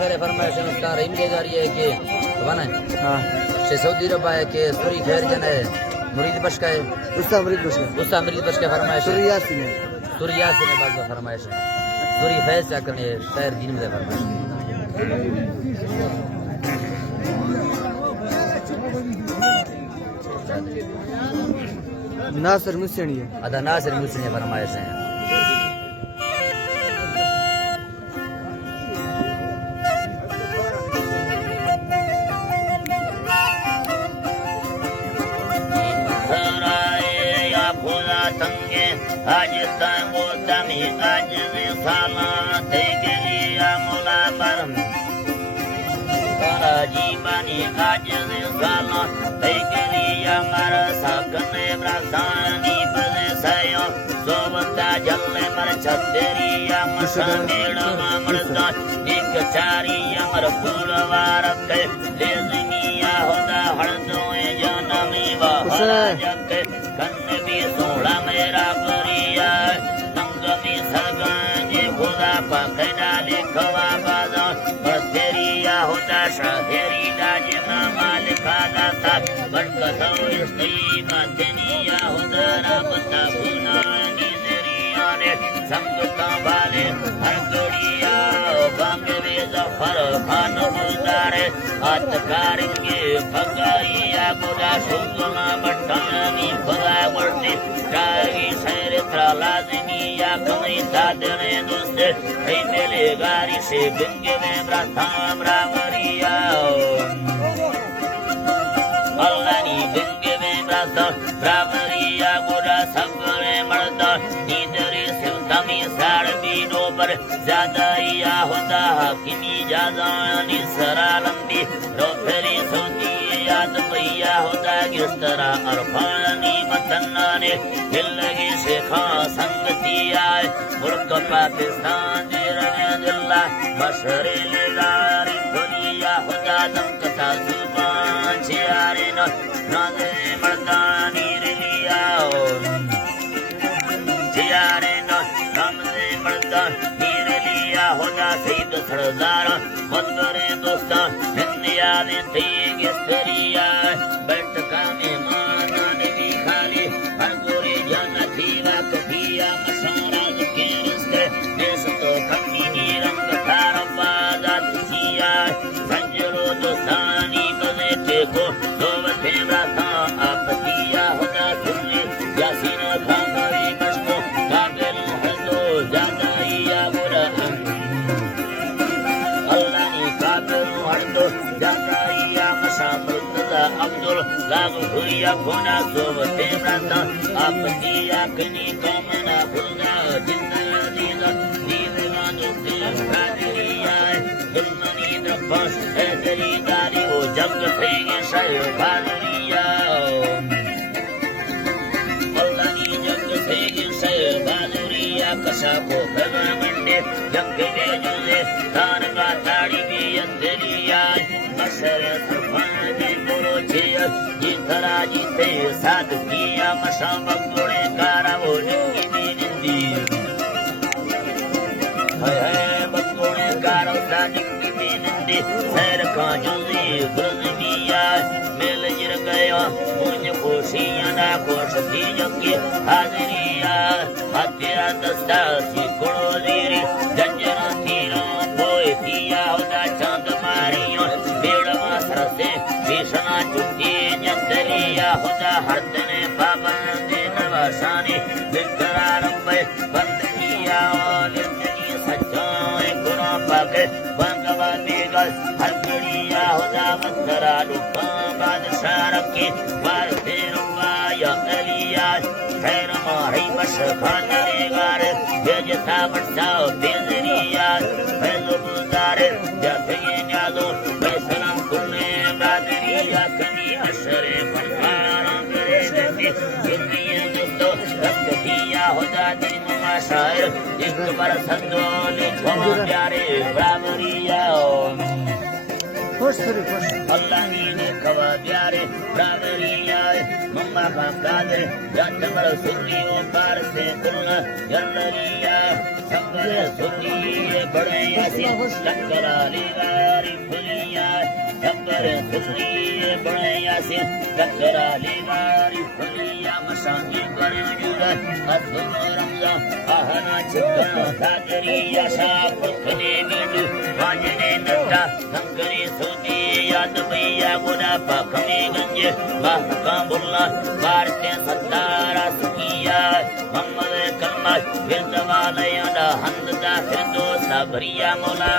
शेर फरमाइश उसका रहीम ले जा रही है कि बना है हां से सऊदी अरब है कि सूरी खैर जन है मुरीद बश का है उसका मुरीद बश का फरमाइश सूरी यासीन है सूरी यासीन है बात फरमाइश है सूरी फैज से करने खैर दिन में फरमाइश नासिर मुसनी है अदा नासिर मुसनी फरमाइश है आज तंगो तमी आज साला थे गलिया मुला परम जीवनी आज साला थे गलिया मर सकने ब्रसानी बने सयो सोबता जल्ले मर छतेरिया मसानेड़ मरदा एक चारी अमर फूलवार के लेनिया होदा हरदोए जनमी वाला जग कन्न भी सोड़ा मेरा बरिया नंगमी सगाने खुदा पकड़ा लिखवा बाजा बस्तेरिया होता शहरी राजना मालिका दाता बरकतों इस्ती मदनिया होता रबता बुना निजरिया ने संगता वाले हर गोड़िया बांगले जफर खान बुदारे हाथ कारेंगे भगाइया बुरा सुगना बटानी खुदा वर्ती जागी सैर त्रालाजनी या कमी दादरे दोस्ते हे मेले गारी से गंगे में ब्राथाम रामरिया अल्लानी गंगे में ब्राथाम रामरिया बुरा संगरे मर्दा नीदरे सिवतमी सारबी नोबर ज्यादा या होता हकीमी जादानी सरालंबी रोफरी सोती याद भैया होता किस तरह अरफानी मतन्नाने दिल्लगी से खां संगति आए मुल्क पाकिस्तान दे रंगल्ला मशरे लारी दुनिया होता दमकता जुबान चियारे न नादे मर्दानी रिलिया चियारे न नादे मर्दानी रिलिया होता सईद सरदार मदगरे दोस्ता दुनिया ने थी गिस्तरिया बैठका में माना ने भी खाली हर गोरी जाना थी ना कभिया मसारा के रिश्ते देश तो खन्नी नी रंग थारा बाजात किया संजरो दोस्तानी बजे टेको दो बथे राता आप दिया होना सुनने यासीन खांगरी मशको काबिल हजो जागाइया बुरा अल्लाह नी काबिल हजो जागाइया मशामुल्ला अब्दुल लागू हुआ गुना सोबते राता आप दिया कनी कमना भुना जिंदा दीदा दीवानो से कादरिया दुल्हनी दफस है तेरी गाड़ी वो जग फेंगे शर कादरिया अल्लाह नी जग फेंगे शर कादरिया कसा को भगा मंडे जग के जुले तार का ताड़ी भी अंदरिया मशर सरफाने बोलो छिया जिधरा जीते साथ किया मशा बगोड़े कारा वो निंदी निंदी है बगोड़े कारा उठा निंदी निंदी सैर का जुली गुरमिया मिल जिर गया मुझे खुशियाँ ना खुश थी जबकि हाजरिया हत्या दस्ता सी कुड़ोलीरी जंजरा तीरा बोए किया होता चांद मारियों बेड़ मासर से भीषणा चुकी जंतरिया होता हरदने पाबंदी नवासानी बिकरा रंबे बंद किया और जिंदगी सच्चाई गुना पाके बंगवादी गल हलकड़िया होता बंदरा लुका बादशाह रखी बारते रुवाया अलिया खैर माही बश खाने गार बेजता बचाओ बेजरिया फैज़ गुज़ारे जफे न्याज़ो फैसला कुल्ले ब्रादरिया कनी अशरे फरमाना करे दे जिंदगी दोस्तों रखतिया होता दिन माशायर एक बार संदोली छो प्यारे ब्रादरिया अल्लाह ने खवा प्यारे प्रागरिया मम्मा का कादे जंगल सुनी पार से कुलना जल्लरिया संगर सुनी बड़े यासी टकरा लीवारी फुलिया संगर सुनी बड़े यासी टकरा लीवारी फुलिया मसानी बड़े जुड़ा अद्भुत रंगा आहना चित्ता सागरिया साप खने मीडू वाजने नटा संगरी सुनी याद भैया गुना पाखमे गंज महका बुल्ला भारते सत्तारा सुकिया मोहम्मद कलमा विरदवालयना हंददा फिरदोसा भरिया मौला